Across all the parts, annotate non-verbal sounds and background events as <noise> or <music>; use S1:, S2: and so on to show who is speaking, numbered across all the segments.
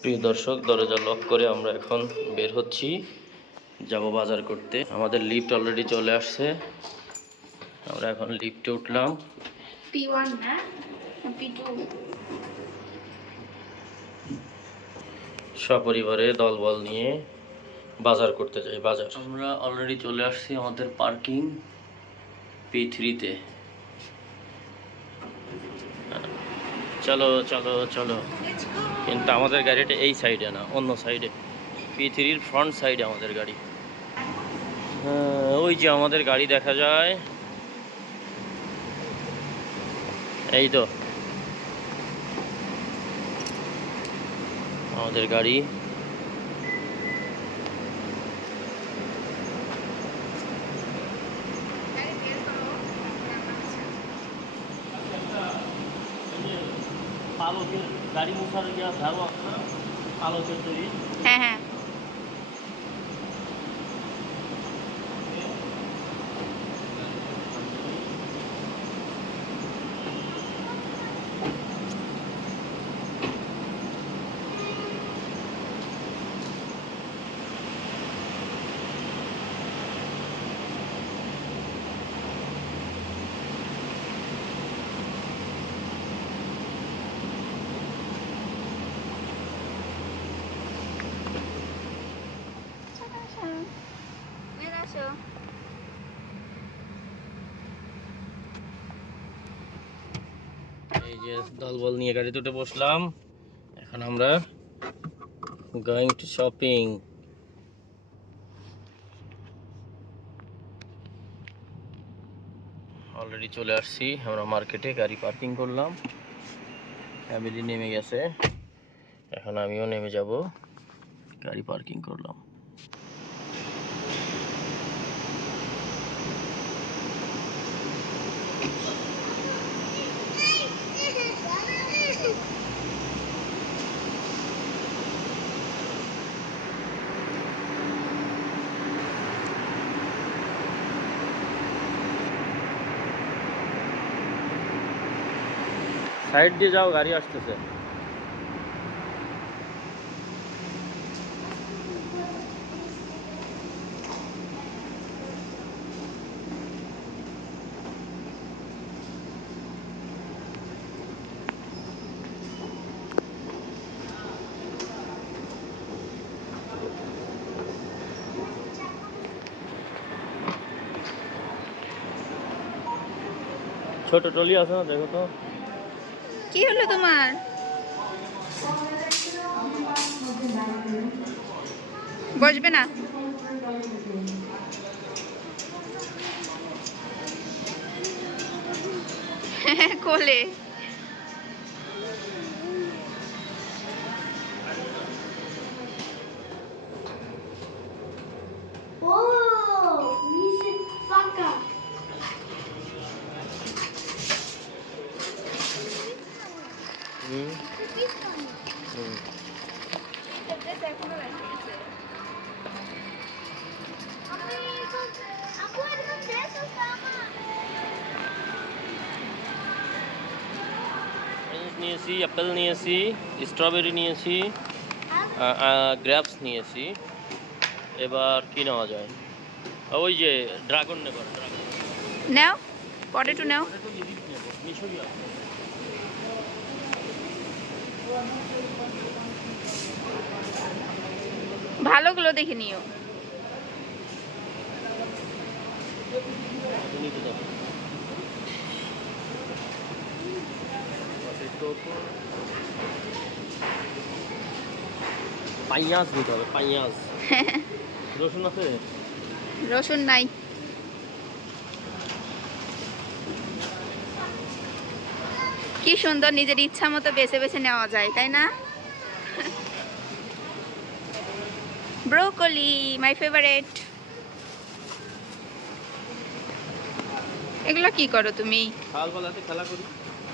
S1: প্রিয় দর্শক দরজা লক করে আমরা এখন বের হচ্ছি। যাব বাজার করতে। আমাদের লিফট অলরেডি চলে আসছে। আমরা এখন লিফটে উঠলাম।
S2: পি
S1: সপরিবারে দলবল নিয়ে বাজার করতে যাই বাজার। আমরা অলরেডি চলে আসছি আমাদের পার্কিং পি থ্রিতে চলো চলো চলো। কিন্তু আমাদের গাড়িটা এই সাইডে না অন্য সাইডে পি থ্রির ফ্রন্ট সাইডে আমাদের গাড়ি। হ্যাঁ, ওই যে আমাদের গাড়ি দেখা যায়। এই তো। আমাদের গাড়ি। আলোকের গাড়ি মুখার ইয়া ধারো আলোকের তৈরি
S2: হ্যাঁ হ্যাঁ।
S1: এই যে দলবল নিয়ে গাড়ি দুটো বসলাম। এখন আমরা গোয়িং টু শপিং অলরেডি চলে আসছি। আমরা মার্কেটে গাড়ি পার্কিং করলাম। ফ্যামিলি নেমে গেছে। এখন আমিও নেমে যাব। গাড়ি পার্কিং করলাম। সাইড দিয়ে যাও গাড়ি আসতেছে। ছোট টলি আছে না দেখো তো।
S2: কি হলো তোমার? বসবে না? <laughs> কোলে।
S1: হুম। হুম নিয়েছি অ্যাপেল নিয়েছি স্ট্রবেরি নিয়েছি গ্র্যাপস নিয়েছি। এবার কি নেওয়া যায়? ওই যে ড্রাগন নেবার ড্রাগন
S2: নাও পটেটো নাও।
S1: মিশরি আছে।
S2: ভালোগুলো দেখে নিও।
S1: পাইয়াস নিতে হবে পাইয়াস <laughs> রসুন আছে?
S2: রসুন নাই। কি সুন্দর নিজের ইচ্ছা মতো বেছে বেছে নেওয়া যায় তাই না? ব্রোকলি মাই ফেভারিট এগুলো কি করো তুমি?
S1: সকালবেলাতে খেলা করি।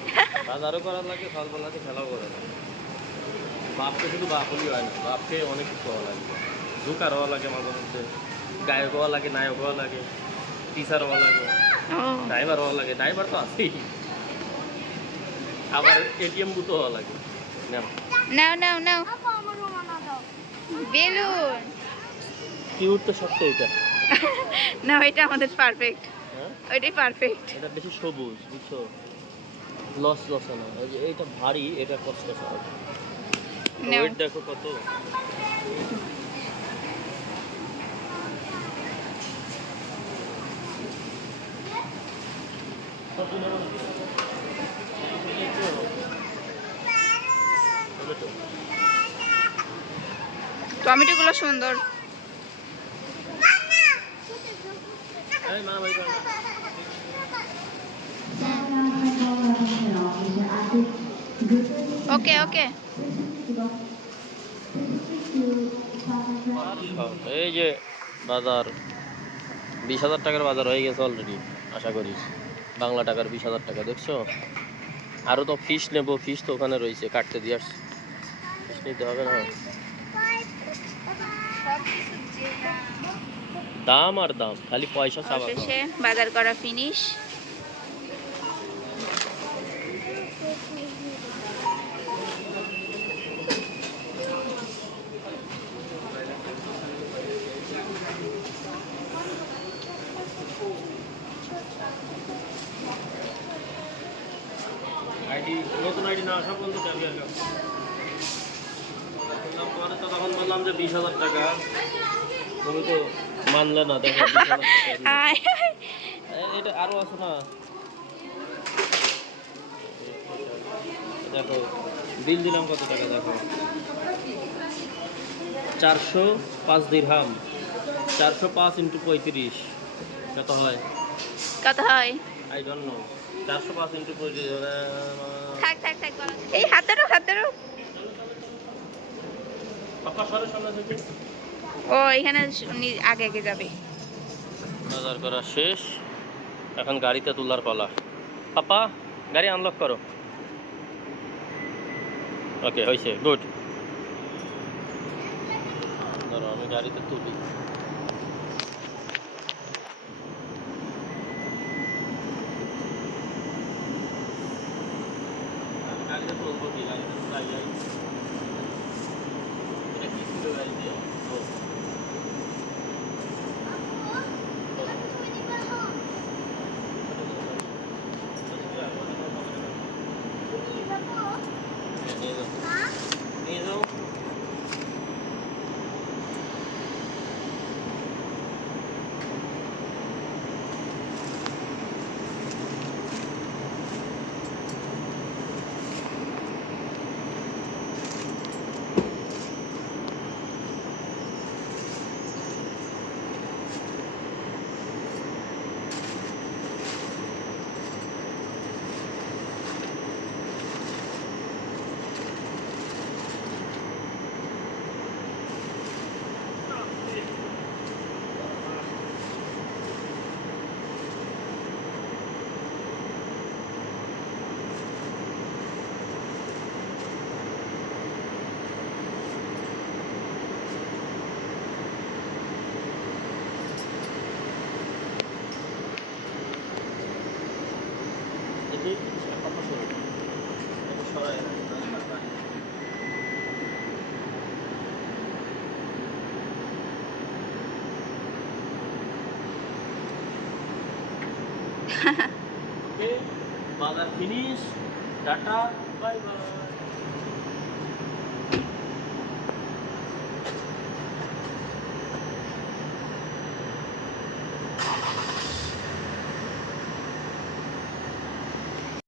S1: <laughs> বাজারও করার লাগে সকালবেলাতে খেলাও করা লাগে। বাপকে শুধু বাপ হলেই হয় না বাপকে অনেক কিছু হওয়া লাগে। জুকার হওয়া লাগে মাঝে মধ্যে গায়ক হওয়া লাগে নায়ক হওয়া লাগে টিচার হওয়া লাগে ড্রাইভার হওয়া লাগে ড্রাইভার তো আছেই। আবার এটিএম বুথও হওয়া লাগে। না
S2: নাও নাও নাও।
S3: আমার
S2: বেলুন।
S1: কিউট তো সত্য এটা
S2: না এটা আমাদের পারফেক্ট
S1: হ্যাঁ?
S2: ওইটাই পারফেক্ট
S1: এটা বেশি সবুজ বুঝছ? লস লস না। এই যে এইটা ভারী এটা কষ্ট
S2: নাও।
S1: ওয়েট দেখো কত কত নেব নাকি? এই তো। টমেটো।
S2: টমেটোগুলো সুন্দর। ওকে ওকে।
S1: এই যে বাজার, বিশ হাজার টাকার বাজার হয়ে গেছে অলরেডি আশা করি। বাংলা টাকার বিশ হাজার টাকা, দেখছ? আরও তো ফিশ নেব ফিশ তো ওখানে রয়েছে, কাটতে দিয়ে আসছি। ফিশ নিতে হবে না। দাম আর দাম খালি পয়সা চাবা
S2: অবশেষে বাজার করা ফিনিশ
S1: আইডি নতুন আইডি না আসা পর্যন্ত আর কেউ। বললাম, তোমারে তো তখন বললাম যে বিশ হাজার টাকা। তুমি তো মানলে না দেখো 20,000 টাকা দিলে।
S2: আয়
S1: এটা আরও আছে না? দেখো বিল দিলাম কত টাকা দেখো। চারশো পাঁচ দিরহাম। চারশো পাঁচ ইন্টু পঁয়ত্রিশ কত হয়?
S2: কত হয়?
S1: আই ডোন্ট নো চারশো পাঁচ ইন্টু পঁয়ত্রিশ
S2: থাক থাক থাক এই হাত ধরো হাত ধরো।
S1: পাপা সরে সামনে থেকে।
S2: ও, এখানে আগে আগে যাবে।
S1: বাজার করা শেষ। এখন গাড়িতে তোলার পালা। পাপা, গাড়ি আনলক করো। ওকে হয়েছে গুড ধরো, আমি গাড়িতে তুলি আমি গাড়িতে তুলবো কি গাড়িতে তুলাই যাই এটা কি ছিল গাড়িতে ও নিয়ে যাও দেখি কথা শোনো একটু সরাই <laughs> ওকে বাজার ফিনিশ টাটা বাই বাই